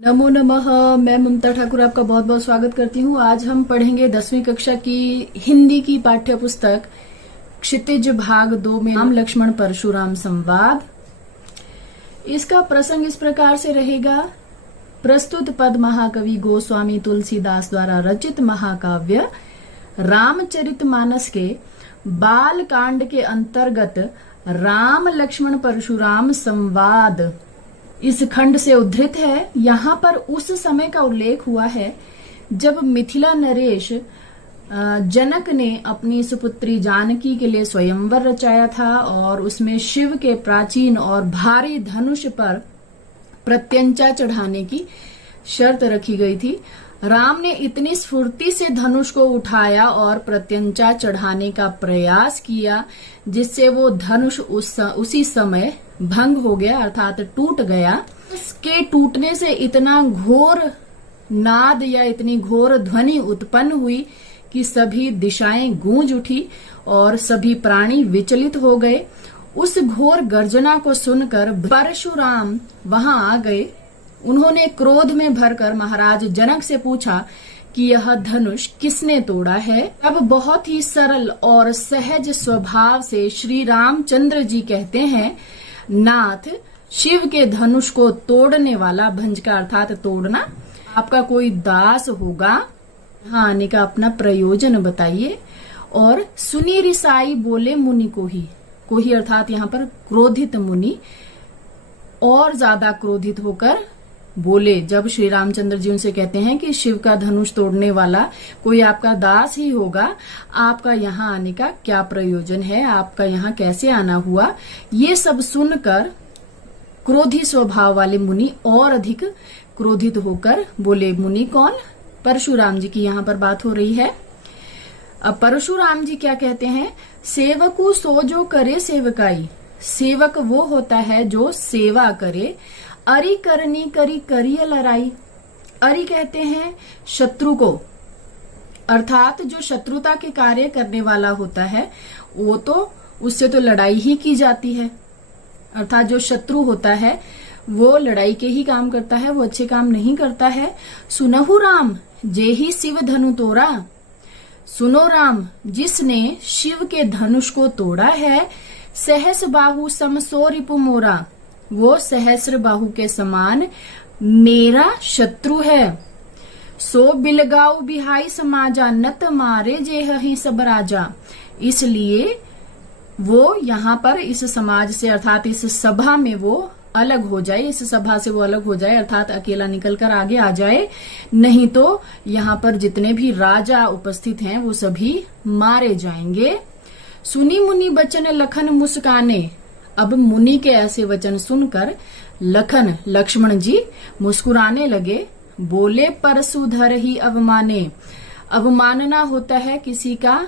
नमो नमः। मैं ममता ठाकुर आपका बहुत बहुत स्वागत करती हूँ। आज हम पढ़ेंगे 10वीं कक्षा की हिंदी की पाठ्य पुस्तक क्षितिज भाग 2 में राम लक्ष्मण परशुराम संवाद। इसका प्रसंग इस प्रकार से रहेगा। प्रस्तुत पद महाकवि गोस्वामी तुलसीदास द्वारा रचित महाकाव्य रामचरितमानस के बाल कांड के अंतर्गत राम लक्ष्मण परशुराम संवाद इस खंड से उद्धृत है। यहाँ पर उस समय का उल्लेख हुआ है जब मिथिला नरेश जनक ने अपनी सुपुत्री जानकी के लिए स्वयंवर रचाया था और उसमें शिव के प्राचीन और भारी धनुष पर प्रत्यंचा चढ़ाने की शर्त रखी गई थी। राम ने इतनी स्फूर्ति से धनुष को उठाया और प्रत्यंचा चढ़ाने का प्रयास किया जिससे वो धनुष उसी समय भंग हो गया, अर्थात टूट गया। इसके टूटने से इतना घोर नाद या इतनी घोर ध्वनि उत्पन्न हुई कि सभी दिशाएं गूंज उठी और सभी प्राणी विचलित हो गए। उस घोर गर्जना को सुनकर परशुराम वहां आ गए। उन्होंने क्रोध में भरकर महाराज जनक से पूछा कि यह धनुष किसने तोड़ा है। अब बहुत ही सरल और सहज स्वभाव से श्री रामचंद्र जी कहते हैं, नाथ, शिव के धनुष को तोड़ने वाला, भंज का अर्थात तोड़ना, आपका कोई दास होगा। यहाँ आने का अपना प्रयोजन बताइए। और सुनी रिसाई बोले मुनि को ही अर्थात यहाँ पर क्रोधित मुनि और ज्यादा क्रोधित होकर बोले। जब श्री रामचंद्र जी उनसे कहते हैं कि शिव का धनुष तोड़ने वाला कोई आपका दास ही होगा, आपका यहाँ आने का क्या प्रयोजन है, आपका यहाँ कैसे आना हुआ। ये सब सुनकर क्रोधी स्वभाव वाले मुनि और अधिक क्रोधित होकर बोले। मुनि कौन? परशुराम जी की यहाँ पर बात हो रही है। अब परशुराम जी क्या कहते हैं? सेवकु सो जो करे सेवकाई। सेवक वो होता है जो सेवा करे। अरि करनी करी करिय लड़ाई। अरि कहते हैं शत्रु को, अर्थात जो शत्रुता के कार्य करने वाला होता है वो तो उससे तो लड़ाई ही की जाती है। अर्थात जो शत्रु होता है वो लड़ाई के ही काम करता है, वो अच्छे काम नहीं करता है। सुनहु राम जे ही शिव धनु तोड़ा। सुनो राम, जिसने शिव के धनुष को तोड़ा है। सहस बाहु समसो रिपु मोरा। वो सहस्र बाहु के समान मेरा शत्रु है। सो बिलगाऊ बिहाई समाजा नत मारे जे ही सब राजा। इसलिए वो यहाँ पर इस समाज से अर्थात इस सभा में वो अलग हो जाए, इस सभा से वो अलग हो जाए, अर्थात अकेला निकलकर आगे आ जाए। नहीं तो यहाँ पर जितने भी राजा उपस्थित हैं वो सभी मारे जाएंगे। सुनी मुनि बचन लखन मुस्काने। अब मुनि के ऐसे वचन सुनकर लखन लक्ष्मण जी मुस्कुराने लगे। बोले परशुधर ही अवमाने। अवमानना होता है किसी का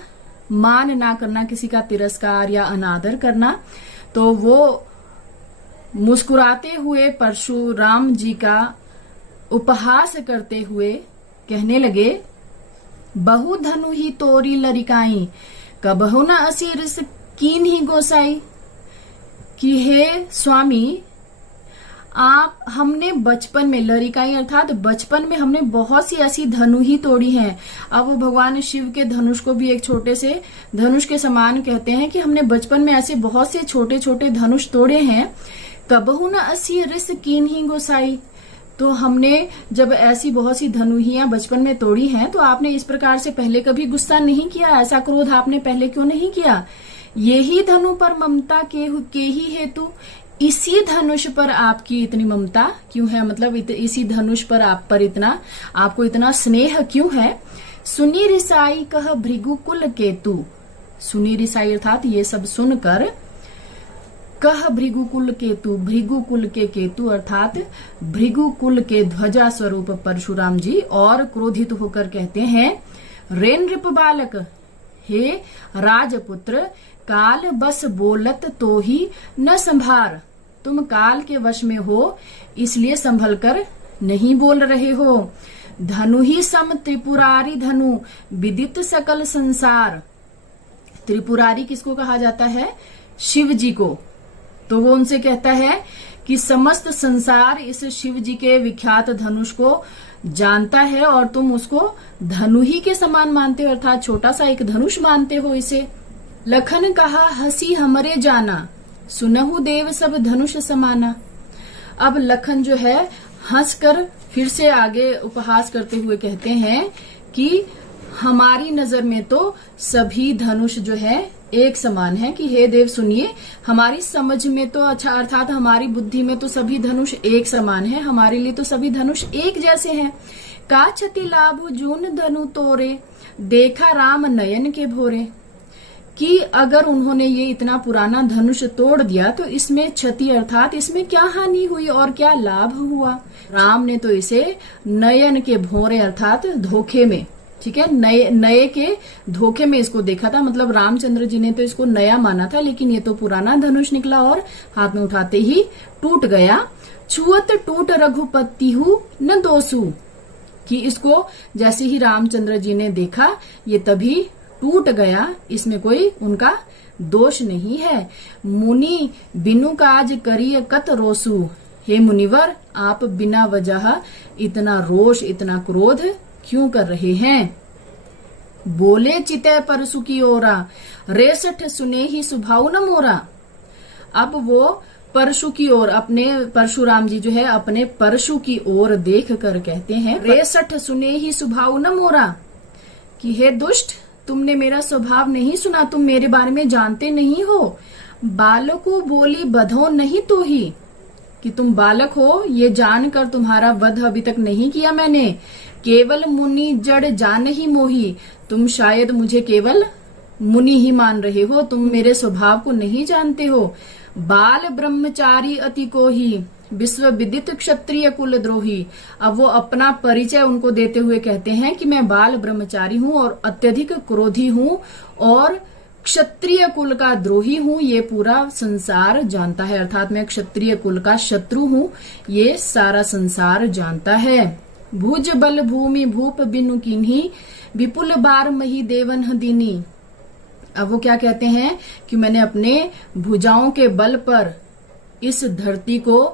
मान ना करना, किसी का तिरस्कार या अनादर करना। तो वो मुस्कुराते हुए परशुराम जी का उपहास करते हुए कहने लगे, बहु धनु ही तोरी लरिकाई, कबहु न असी रिस कीन ही गोसाई। कि हे स्वामी, हमने बचपन में, लरिकाई अर्थात बचपन में हमने बहुत सी ऐसी धनु ही तोड़ी हैं। अब वो भगवान शिव के धनुष को भी एक छोटे से धनुष के समान कहते हैं कि हमने बचपन में ऐसे बहुत से छोटे छोटे धनुष तोड़े हैं। कबहु न असी रिस कीन ही गोसाई। तो हमने जब ऐसी बहुत सी धनुहियां बचपन में तोड़ी हैं तो आपने इस प्रकार से पहले कभी गुस्सा नहीं किया, ऐसा क्रोध आपने पहले क्यों नहीं किया। यही धनु पर ममता के ही हेतु, इसी धनुष पर आपकी इतनी ममता क्यों है, मतलब इसी धनुष पर आपको इतना स्नेह क्यों है। सुनी रिसाई कह भृगुकुल केतु। सुनी रिसाई अर्थात ये सब सुनकर कह भृगुकुल केतु, भृगुकुल के केतु अर्थात भृगुकुल के ध्वजा स्वरूप परशुराम जी और क्रोधित होकर कहते हैं, रेन रिप बालक, हे राजपुत्र, काल बस बोलत तो ही न संभार। तुम काल के वश में हो इसलिए संभल कर नहीं बोल रहे हो। धनु ही सम त्रिपुरारी धनु, विदित सकल संसार। त्रिपुरारी किसको कहा जाता है? शिव जी को। तो वो उनसे कहता है कि समस्त संसार इस शिव जी के विख्यात धनुष को जानता है और तुम उसको धनु ही के समान मानते हो, अर्थात छोटा सा एक धनुष मानते हो इसे। लखन कहा हंसी हमरे जाना, सुनहु देव सब धनुष समाना। अब लखन जो है हंसकर फिर से आगे उपहास करते हुए कहते हैं कि हमारी नजर में तो सभी धनुष जो है एक समान है, कि हे देव सुनिए, हमारी समझ में तो अच्छा अर्थात हमारी बुद्धि में तो सभी धनुष एक समान है, हमारे लिए तो सभी धनुष एक जैसे हैं। का क्षति लाभ जून धनु तोरे, देखा राम नयन के भोरे। कि अगर उन्होंने ये इतना पुराना धनुष तोड़ दिया तो इसमें क्षति अर्थात इसमें क्या हानि हुई और क्या लाभ हुआ। राम ने तो इसे नयन के भोरे अर्थात धोखे में, ठीक है, नए के धोखे में इसको देखा था, मतलब रामचंद्र जी ने तो इसको नया माना था, लेकिन ये तो पुराना धनुष निकला और हाथ में उठाते ही टूट गया। छुअत टूट रघुपति हूँ न दोसू, कि इसको जैसे ही रामचंद्र जी ने देखा ये तभी टूट गया, इसमें कोई उनका दोष नहीं है। मुनि बिनु काज करिय कत रोसू, हे मुनिवर आप बिना वजह इतना रोष इतना क्रोध क्यों कर रहे हैं। बोले चिते परसु की ओरा, रेसठ सुने ही सुभाव न मोरा। अब वो परशु की ओर, अपने परशुराम जी जो है अपने परशु की ओर देख कर कहते हैं, रेसठ सुने ही सुभाव न मोरा, कि हे दुष्ट तुमने मेरा स्वभाव नहीं सुना, तुम मेरे बारे में जानते नहीं हो। बालको बोली बधो नहीं तो ही, कि तुम बालक हो ये जानकर तुम्हारा वध अभी तक नहीं किया मैंने। केवल मुनि जड़ जान ही मोही, तुम शायद मुझे केवल मुनि ही मान रहे हो, तुम मेरे स्वभाव को नहीं जानते हो। बाल ब्रह्मचारी अति को ही, विश्व विदित क्षत्रिय कुल द्रोही। अब वो अपना परिचय उनको देते हुए कहते हैं कि मैं बाल ब्रह्मचारी हूँ और अत्यधिक क्रोधी हूँ और क्षत्रिय कुल का द्रोही हूँ, ये पूरा संसार जानता है, अर्थात मैं क्षत्रिय कुल का शत्रु हूँ, ये सारा संसार जानता है। भुज बल भूमि भूप बिनु किन्ही, विपुल बार मही देवन दीनी। अब वो क्या कहते हैं कि मैंने अपने भुजाओं के बल पर इस धरती को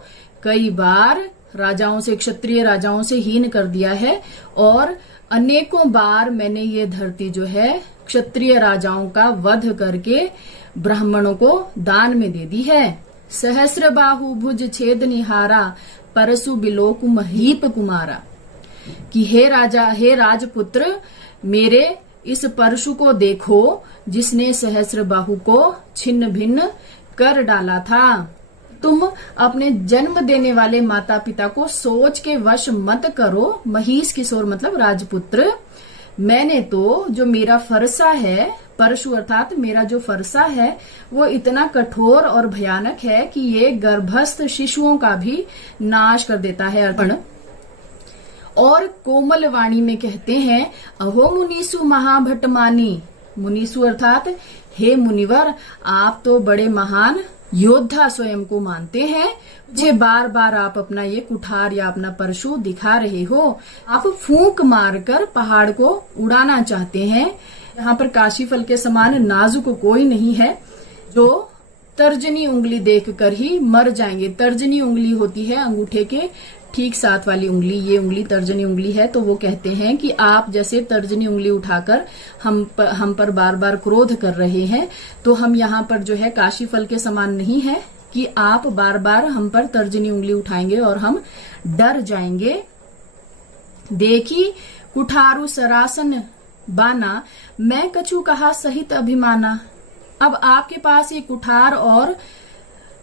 कई बार राजाओं से, क्षत्रिय राजाओं से हीन कर दिया है और अनेकों बार मैंने ये धरती जो है क्षत्रिय राजाओं का वध करके ब्राह्मणों को दान में दे दी है। सहस्र बाहु भुज छेद निहारा, परसु बिलोकु महीप कुमारा। कि हे राजा, हे राजपुत्र, मेरे इस परशु को देखो जिसने सहस्र बाहु को छिन्न भिन्न कर डाला था। तुम अपने जन्म देने वाले माता पिता को सोच के वश मत करो। महिष किशोर मतलब राजपुत्र, मैंने तो जो मेरा फरसा है, परशु अर्थात मेरा जो फरसा है वो इतना कठोर और भयानक है कि ये गर्भस्थ शिशुओं का भी नाश कर देता है। अर्पण और कोमल वाणी में कहते हैं, अहो मुनीसु महाभटमानी। मुनीसु अर्थात हे मुनिवर, आप तो बड़े महान योद्धा स्वयं को मानते हैं, मुझे बार बार आप अपना ये कुठार या अपना परशु दिखा रहे हो। आप फूंक मारकर पहाड़ को उड़ाना चाहते हैं। यहाँ पर काशीफल के समान नाजुक कोई नहीं है जो तर्जनी उंगली देखकर ही मर जाएंगे। तर्जनी उंगली होती है अंगूठे के ठीक साथ वाली उंगली, ये उंगली तर्जनी उंगली है। तो वो कहते हैं कि आप जैसे तर्जनी उंगली उठाकर हम पर बार बार क्रोध कर रहे हैं, तो हम यहाँ पर जो है काशीफल के समान नहीं है कि आप बार बार हम पर तर्जनी उंगली उठाएंगे और हम डर जाएंगे। देखी कुठारू सरासन बाना, मैं कछु कहा सहित अभिमाना। अब आपके पास ये कुठार और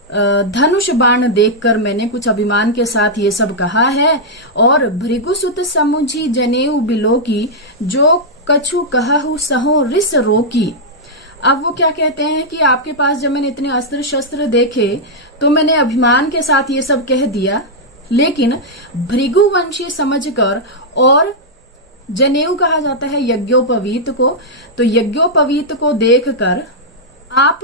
धनुष बाण देखकर मैंने कुछ अभिमान के साथ ये सब कहा है। और भृगुसुत समुझी जनेऊ बिलो की, जो कछु कहु सहो रिस रोकी। अब वो क्या कहते हैं कि आपके पास जब मैंने इतने अस्त्र शस्त्र देखे तो मैंने अभिमान के साथ ये सब कह दिया, लेकिन भृगुवंशी समझकर, और जनेऊ कहा जाता है यज्ञोपवीत को, तो यज्ञोपवीत को देखकर आप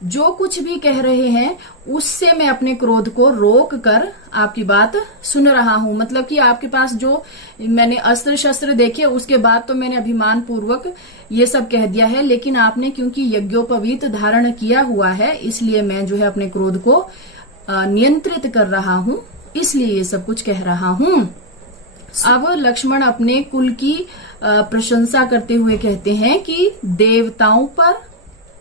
जो कुछ भी कह रहे हैं उससे मैं अपने क्रोध को रोक कर आपकी बात सुन रहा हूं। मतलब कि आपके पास जो मैंने अस्त्र शस्त्र देखे उसके बाद तो मैंने अभिमान पूर्वक ये सब कह दिया है, लेकिन आपने क्योंकि यज्ञोपवीत धारण किया हुआ है इसलिए मैं जो है अपने क्रोध को नियंत्रित कर रहा हूँ, इसलिए ये सब कुछ कह रहा हूँ। अब लक्ष्मण अपने कुल की प्रशंसा करते हुए कहते हैं कि देवताओं पर,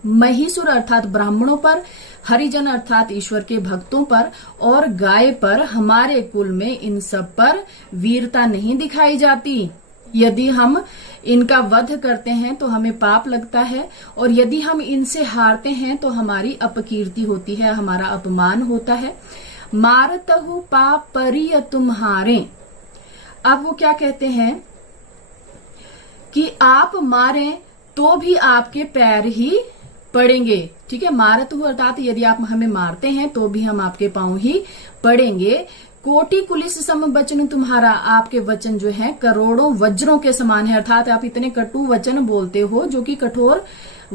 महिषुर अर्थात ब्राह्मणों पर, हरिजन अर्थात ईश्वर के भक्तों पर और गाय पर, हमारे कुल में इन सब पर वीरता नहीं दिखाई जाती। यदि हम इनका वध करते हैं तो हमें पाप लगता है, और यदि हम इनसे हारते हैं तो हमारी अपकीर्ति होती है, हमारा अपमान होता है। मारतहु पाप परिय तुम्हारे। अब वो क्या कहते हैं कि आप मारें तो भी आपके पैर ही पड़ेंगे। ठीक है, मारतहु अर्थात यदि आप हमें मारते हैं तो भी हम आपके पांव ही पड़ेंगे। कोटि कुलिस सम वचन तुम्हारा। आपके वचन जो है करोड़ों वज्रों के समान है, अर्थात आप इतने कटु वचन बोलते हो जो कि कठोर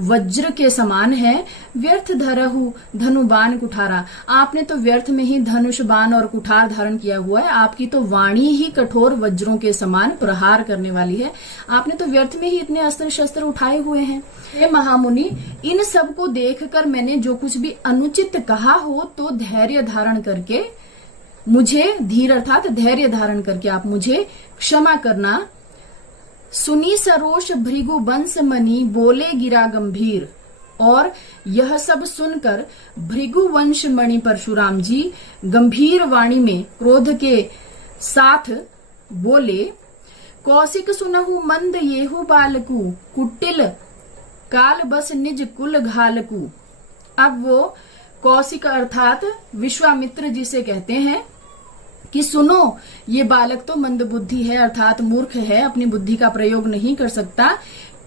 वज्र के समान है। व्यर्थ धरहु धनु बाण कुठारा। आपने तो व्यर्थ में ही धनुष बाण और कुठार धारण किया हुआ है। आपकी तो वाणी ही कठोर वज्रों के समान प्रहार करने वाली है। आपने तो व्यर्थ में ही इतने अस्त्र शस्त्र उठाए हुए हैं। हे महामुनि, इन सब को देखकर मैंने जो कुछ भी अनुचित कहा हो तो धैर्य धारण करके मुझे, धीर अर्थात धैर्य धारण करके आप मुझे क्षमा करना। सुनी सरोष भृगु बंस मणि बोले गिरा गंभीर। और यह सब सुनकर भृगु वंश मणि परशुराम जी गंभीर वाणी में क्रोध के साथ बोले, कौशिक सुनहु मंद येहु बालकु कुटिल काल बस निज कुल घालकु। अब वो कौशिक अर्थात विश्वामित्र जी से कहते हैं कि सुनो, ये बालक तो मंद बुद्धि है, अर्थात मूर्ख है, अपनी बुद्धि का प्रयोग नहीं कर सकता।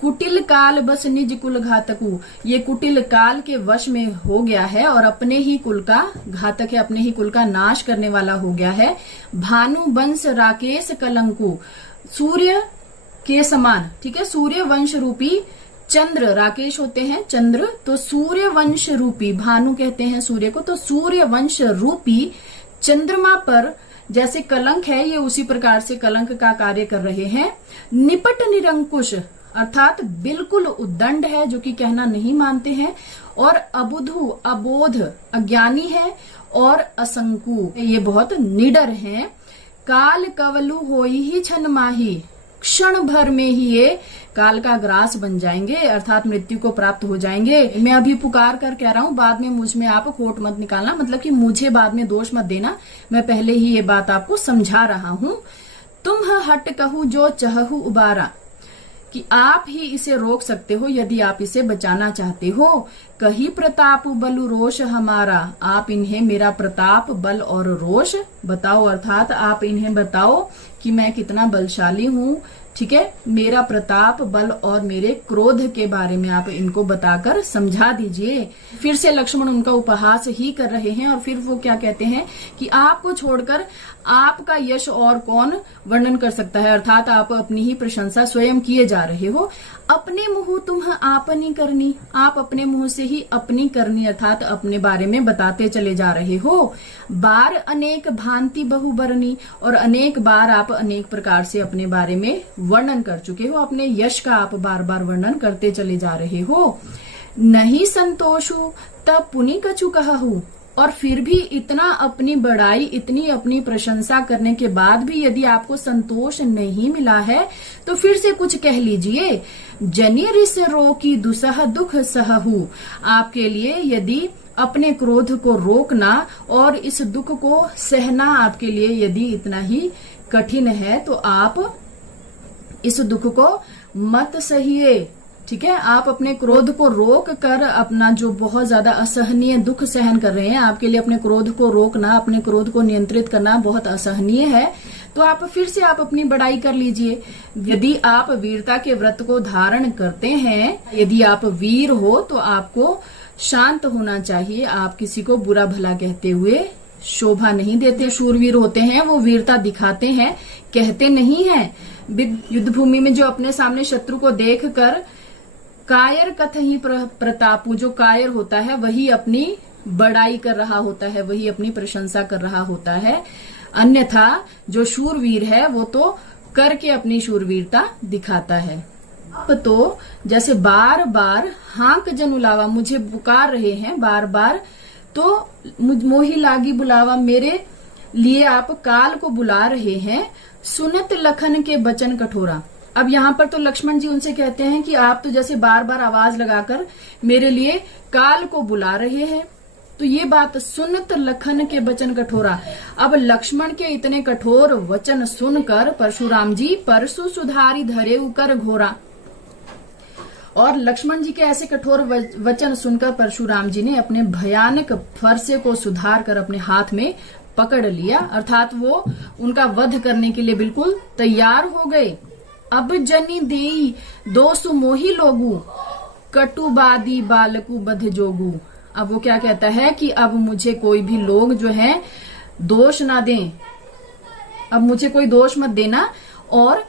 कुटिल काल बस निज कुल घातकु। ये कुटिल काल के वश में हो गया है और अपने ही कुल का घातक है, अपने ही कुल का नाश करने वाला हो गया है। भानु वंश राकेश कलंकु। सूर्य के समान, ठीक है, सूर्य वंश रूपी चंद्र, राकेश होते हैं चंद्र, तो सूर्य वंश रूपी, भानु कहते हैं सूर्य को, तो सूर्य वंश रूपी चंद्रमा पर जैसे कलंक है, ये उसी प्रकार से कलंक का कार्य कर रहे हैं। निपट निरंकुश अर्थात बिल्कुल उद्दंड है, जो कि कहना नहीं मानते हैं। और अबुधु अबोध अज्ञानी है। और असंकु ये बहुत निडर हैं। काल कवलु होई ही छन माही। क्षण भर में ही ये काल का ग्रास बन जाएंगे, अर्थात मृत्यु को प्राप्त हो जाएंगे। मैं अभी पुकार कर कह रहा हूँ, बाद में मुझ में आप खोट मत निकालना, मतलब कि मुझे बाद में दोष मत देना। मैं पहले ही ये बात आपको समझा रहा हूँ। तुम हट कहू जो चहु उबारा, कि आप ही इसे रोक सकते हो यदि आप इसे बचाना चाहते हो। कही प्रताप बलु रोष हमारा। आप इन्हें मेरा प्रताप, बल और रोष बताओ, अर्थात आप इन्हें बताओ कि मैं कितना बलशाली हूँ। ठीक है, मेरा प्रताप, बल और मेरे क्रोध के बारे में आप इनको बताकर समझा दीजिए। फिर से लक्ष्मण उनका उपहास ही कर रहे हैं और फिर वो क्या कहते हैं कि आपको छोड़कर आपका यश और कौन वर्णन कर सकता है, अर्थात आप अपनी ही प्रशंसा स्वयं किए जा रहे हो। अपने मुंह तुम आपनी करनी। आप अपने मुंह से ही अपनी करनी अर्थात अपने बारे में बताते चले जा रहे हो। बार अनेक भांति बहुबरनी। और अनेक बार आप अनेक प्रकार से अपने बारे में वर्णन कर चुके हो, अपने यश का आप बार बार वर्णन करते चले जा रहे हो। नहीं संतोषु तब पुनि कछु कहूं। और फिर भी इतना अपनी बड़ाई, इतनी अपनी प्रशंसा करने के बाद भी यदि आपको संतोष नहीं मिला है तो फिर से कुछ कह लीजिए। जनि रिस रोकी दुसह दुख सहहु। आपके लिए यदि अपने क्रोध को रोकना और इस दुख को सहना आपके लिए यदि इतना ही कठिन है तो आप इस दुख को मत सहिए। ठीक है, आप अपने क्रोध को रोक कर अपना जो बहुत ज्यादा असहनीय दुख सहन कर रहे हैं, आपके लिए अपने क्रोध को रोकना, अपने क्रोध को नियंत्रित करना बहुत असहनीय है। तो आप फिर से आप अपनी बड़ाई कर लीजिए। यदि आप वीरता के व्रत को धारण करते हैं, यदि आप वीर हो तो आपको शांत होना चाहिए। आप किसी को बुरा भला कहते हुए शोभा नहीं देते। शूरवीर होते हैं वो वीरता दिखाते हैं, कहते नहीं हैं। युद्ध भूमि में जो अपने सामने शत्रु को देखकर कायर कथहि प्रतापु, जो कायर होता है वही अपनी बड़ाई कर रहा होता है, वही अपनी प्रशंसा कर रहा होता है। अन्यथा जो शूरवीर है वो तो करके अपनी शूरवीरता दिखाता है। अब तो जैसे बार बार हांक जन उलावा, मुझे पुकार रहे हैं, बार बार तो मोही लागी बुलावा, मेरे लिए आप काल को बुला रहे हैं, सुनत लखन के बचन कठोरा। अब यहाँ पर तो लक्ष्मण जी उनसे कहते हैं कि आप तो जैसे बार बार आवाज लगाकर मेरे लिए काल को बुला रहे हैं। तो ये बात सुनत लखन के वचन कठोरा। अब लक्ष्मण के इतने कठोर वचन सुनकर परशुराम जी परशु सुधारी धरे उकर घोरा। और लक्ष्मण जी के ऐसे कठोर वचन सुनकर परशुराम जी ने अपने भयानक फरसे को सुधार कर अपने हाथ में पकड़ लिया, अर्थात वो उनका वध करने के लिए बिल्कुल तैयार हो गए। अब जनी देई दोसु मोही लोगू, कटुबादी बालकू बध जोगू। अब वो क्या कहता है कि अब मुझे कोई भी लोग जो है दोष ना दें, अब मुझे कोई दोष मत देना। और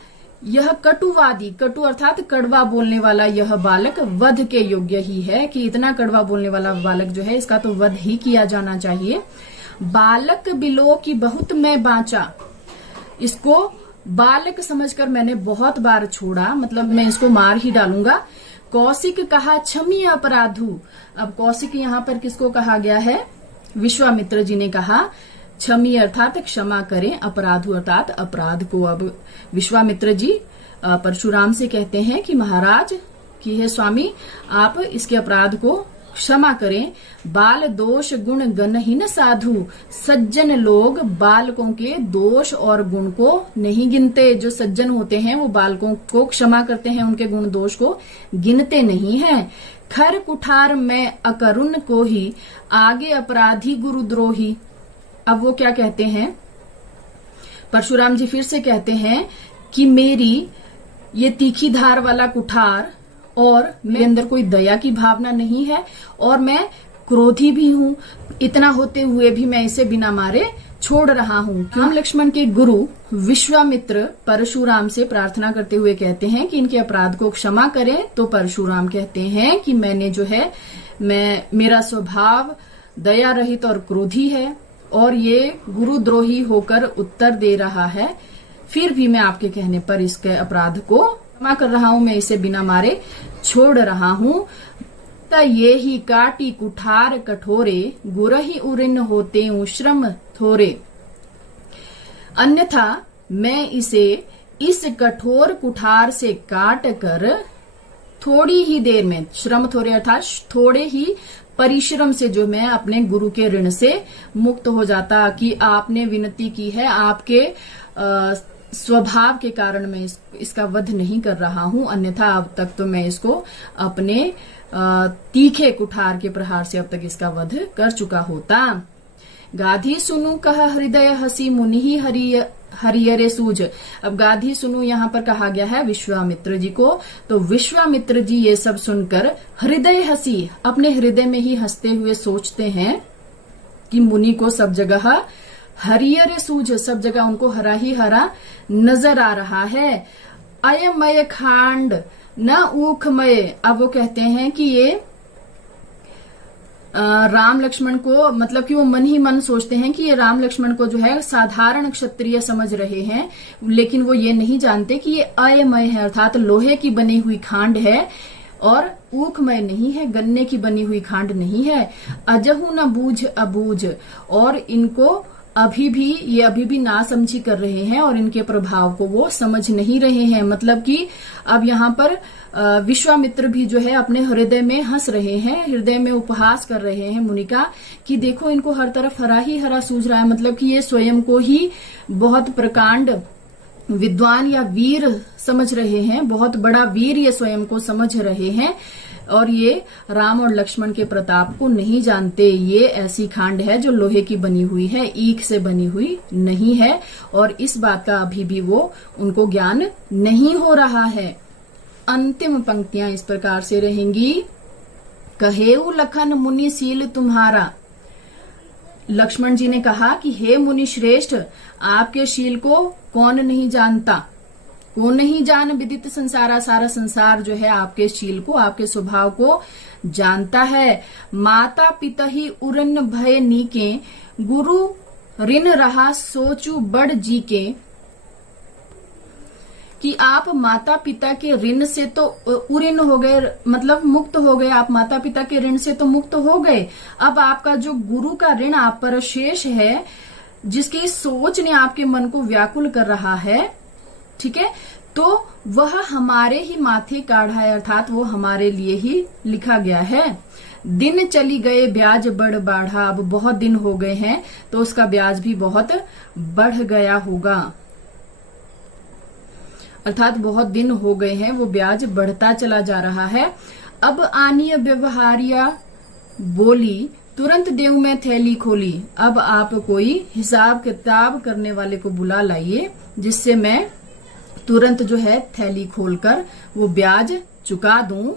यह कटुवादी, कटु अर्थात कड़वा बोलने वाला यह बालक वध के योग्य ही है, कि इतना कड़वा बोलने वाला बालक जो है इसका तो वध ही किया जाना चाहिए। बालक बिलो की बहुत मैं बांचा, इसको बालक समझकर मैंने बहुत बार छोड़ा, मतलब मैं इसको मार ही डालूंगा। कौशिक कहा क्षमी अपराधु। अब कौशिक यहाँ पर किसको कहा गया है? विश्वामित्र जी ने कहा क्षमी अर्थात क्षमा करें, अपराधु अर्थात अपराध को। अब विश्वामित्र जी परशुराम से कहते हैं कि महाराज कि हे स्वामी आप इसके अपराध को क्षमा करें। बाल दोष गुण गणहीन साधु, सज्जन लोग बालकों के दोष और गुण को नहीं गिनते। जो सज्जन होते हैं वो बालकों को क्षमा करते हैं, उनके गुण दोष को गिनते नहीं हैं। खर कुठार में अकरुण को ही, आगे अपराधी गुरुद्रोही। अब वो क्या कहते हैं? परशुराम जी फिर से कहते हैं कि मेरी ये तीखी धार वाला कुठार और मेरे अंदर कोई दया की भावना नहीं है और मैं क्रोधी भी हूँ, इतना होते हुए भी मैं इसे बिना मारे छोड़ रहा हूँ। राम लक्ष्मण के गुरु विश्वामित्र परशुराम से प्रार्थना करते हुए कहते हैं कि इनके अपराध को क्षमा करें। तो परशुराम कहते हैं कि मैंने जो है मेरा स्वभाव दया रहित और क्रोधी है और ये गुरुद्रोही होकर उत्तर दे रहा है, फिर भी मैं आपके कहने पर इसके अपराध को क्षमा कर रहा हूं, मैं इसे बिना मारे छोड़ रहा हूं। ये ही काटी कुठार कठोरे, गुरही उरिन होते श्रम थोरे। अन्यथा मैं इसे इस कठोर कुठार से काट कर थोड़ी ही देर में, श्रम थोड़े अर्थात थोड़े ही परिश्रम से जो मैं अपने गुरु के ऋण से मुक्त हो जाता, कि आपने विनती की है, आपके स्वभाव के कारण मैं इसका वध नहीं कर रहा हूं, अन्यथा अब तक तो मैं इसको अपने तीखे कुठार के प्रहार से अब तक इसका वध कर चुका होता। गाधी सुनु कह हृदय हसी मुनि ही हरियरे सूझ। अब गाधी सुनु यहाँ पर कहा गया है विश्वामित्र जी को। तो विश्वामित्र जी ये सब सुनकर हृदय हसी, अपने हृदय में ही हंसते हुए सोचते हैं कि मुनि को सब जगह हरियरे सूझ, सब जगह उनको हरा ही हरा नजर आ रहा है। अयमय खांड न ऊखमय। अब वो कहते हैं कि ये राम लक्ष्मण को, मतलब कि वो मन ही मन सोचते हैं कि ये राम लक्ष्मण को जो है साधारण क्षत्रिय समझ रहे हैं, लेकिन वो ये नहीं जानते कि ये अयमय है, अर्थात लोहे की बनी हुई खांड है और ऊखमय नहीं है, गन्ने की बनी हुई खांड नहीं है। अजहु न बूझ अबूझ, और इनको अभी भी ना समझी कर रहे हैं और इनके प्रभाव को वो समझ नहीं रहे हैं। मतलब कि अब यहाँ पर विश्वामित्र भी जो है अपने हृदय में हंस रहे हैं, हृदय में उपहास कर रहे हैं मुनि का, कि देखो इनको हर तरफ हरा ही हरा सूझ रहा है। मतलब कि ये स्वयं को ही बहुत प्रकांड विद्वान या वीर समझ रहे हैं, बहुत बड़ा वीर ये स्वयं को समझ रहे हैं और ये राम और लक्ष्मण के प्रताप को नहीं जानते। ये ऐसी खांड है जो लोहे की बनी हुई है, ईख से बनी हुई नहीं है, और इस बात का अभी भी वो उनको ज्ञान नहीं हो रहा है। अंतिम पंक्तियां इस प्रकार से रहेंगी। कहेऊ लखन मुनि शील तुम्हारा। लक्ष्मण जी ने कहा कि हे मुनि श्रेष्ठ, आपके शील को कौन नहीं जानता, कौन नहीं जान विदित संसारा, सारा संसार जो है आपके शील को, आपके स्वभाव को जानता है। माता पिता ही उरन भय नीके, गुरु ऋण रहा सोचू बड़ जी के। कि आप माता पिता के ऋण से तो उऋण हो गए, मतलब मुक्त हो गए। आप माता पिता के ऋण से तो मुक्त हो गए। अब आपका जो गुरु का ऋण आप पर शेष है, जिसकी सोच ने आपके मन को व्याकुल कर रहा है, ठीक है, तो वह हमारे ही माथे काढ़ा है, अर्थात वो हमारे लिए ही लिखा गया है। दिन चली गए ब्याज बढ़ बाढ़ा, अब बहुत दिन हो गए हैं तो उसका ब्याज भी बहुत बढ़ गया होगा, अर्थात बहुत दिन हो गए हैं, वो ब्याज बढ़ता चला जा रहा है। अब आनीय व्यवहारिया बोली, तुरंत देव में थैली खोली। अब आप कोई हिसाब किताब करने वाले को बुला लाइए, जिससे मैं तुरंत जो है थैली खोलकर वो ब्याज चुका दूं।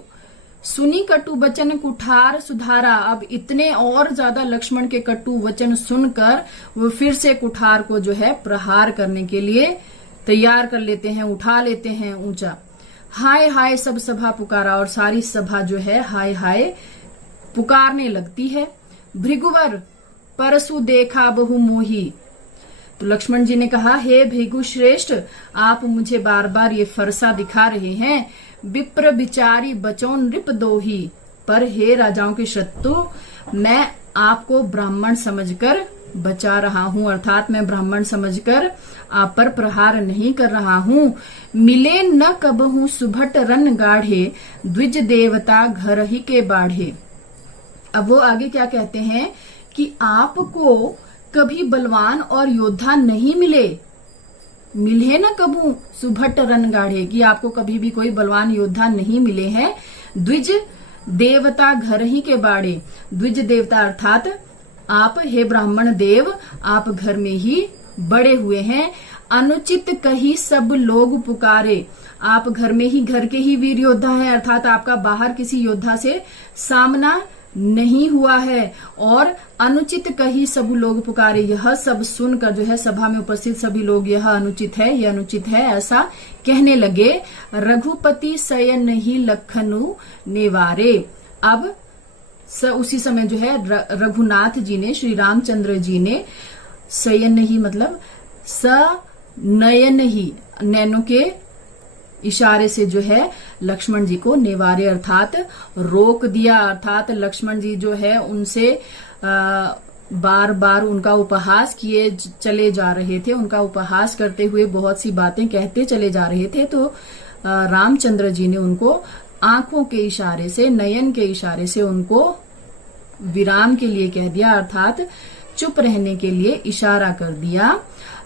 सुनी कटु वचन कुठार सुधारा, अब इतने और ज्यादा लक्ष्मण के कटु वचन सुनकर वो फिर से कुठार को जो है प्रहार करने के लिए तैयार कर लेते हैं, उठा लेते हैं ऊंचा। हाय हाय सब सभा पुकारा, और सारी सभा जो है हाय हाय पुकारने लगती है। भृगुवर परसु देखा बहु मोही, तो लक्ष्मण जी ने कहा, हे भृगु श्रेष्ठ, आप मुझे बार बार ये फरसा दिखा रहे हैं। विप्र बिचारी बचो नृप दोही, पर हे राजाओं के शत्रु, मैं आपको ब्राह्मण समझकर बचा रहा हूँ, अर्थात मैं ब्राह्मण समझकर आप पर प्रहार नहीं कर रहा हूँ। मिले न कबहू सुभट रन गाढ़े, द्विज देवता घर ही के बाढ़े। अब वो आगे क्या कहते हैं कि आपको कभी बलवान और योद्धा नहीं मिले, मिले न कबू सुभट रन गाढ़े, कि आपको कभी भी कोई बलवान योद्धा नहीं मिले हैं। द्विज देवता घर ही के बाड़े, द्विज देवता अर्थात आप हे ब्राह्मण देव, आप घर में ही बड़े हुए हैं। अनुचित कही सब लोग पुकारे, आप घर में ही घर के ही वीर योद्धा है, अर्थात आपका बाहर किसी योद्धा से सामना नहीं हुआ है। और अनुचित कही सब लोग पुकारे, यह सब सुनकर जो है सभा में उपस्थित सभी लोग यह अनुचित है, यह अनुचित है ऐसा कहने लगे। रघुपति शयन ही लखनु निवारे, अब उसी समय जो है रघुनाथ जी ने, श्री रामचंद्र जी ने शयन ही मतलब नयन ही, नैनों के इशारे से जो है लक्ष्मण जी को निवारे अर्थात रोक दिया। अर्थात लक्ष्मण जी जो है उनसे बार बार उनका उपहास किए चले जा रहे थे, उनका उपहास करते हुए बहुत सी बातें कहते चले जा रहे थे। तो रामचंद्र जी ने उनको आंखों के इशारे से, नयन के इशारे से उनको विराम के लिए कह दिया, अर्थात चुप रहने के लिए इशारा कर दिया।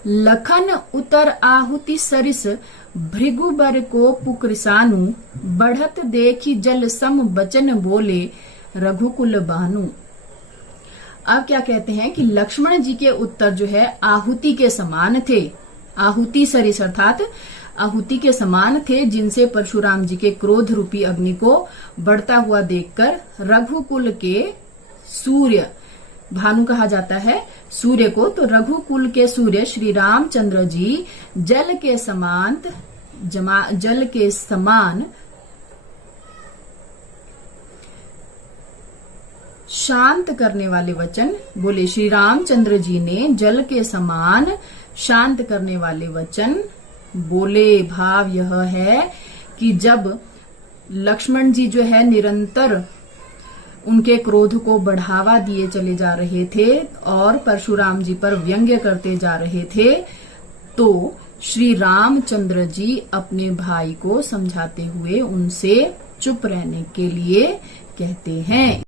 लखन उतर आहुति सरिस, भृगुबर को पुकृसानु, बढ़त देखी जल सम बचन बोले, रघुकुल बानु। अब क्या कहते हैं कि लक्ष्मण जी के उत्तर जो है आहुति के समान थे, आहुति सरिस अर्थात आहुति के समान थे, जिनसे परशुराम जी के क्रोध रूपी अग्नि को बढ़ता हुआ देखकर रघुकुल के सूर्य, भानु कहा जाता है सूर्य को, तो रघुकुल के सूर्य श्री रामचंद्र जी जल के समान शांत करने वाले वचन बोले। श्री रामचंद्र जी ने जल के समान शांत करने वाले वचन बोले। भाव यह है कि जब लक्ष्मण जी जो है निरंतर उनके क्रोध को बढ़ावा दिए चले जा रहे थे और परशुराम जी पर व्यंग्य करते जा रहे थे, तो श्री रामचंद्र जी अपने भाई को समझाते हुए उनसे चुप रहने के लिए कहते हैं।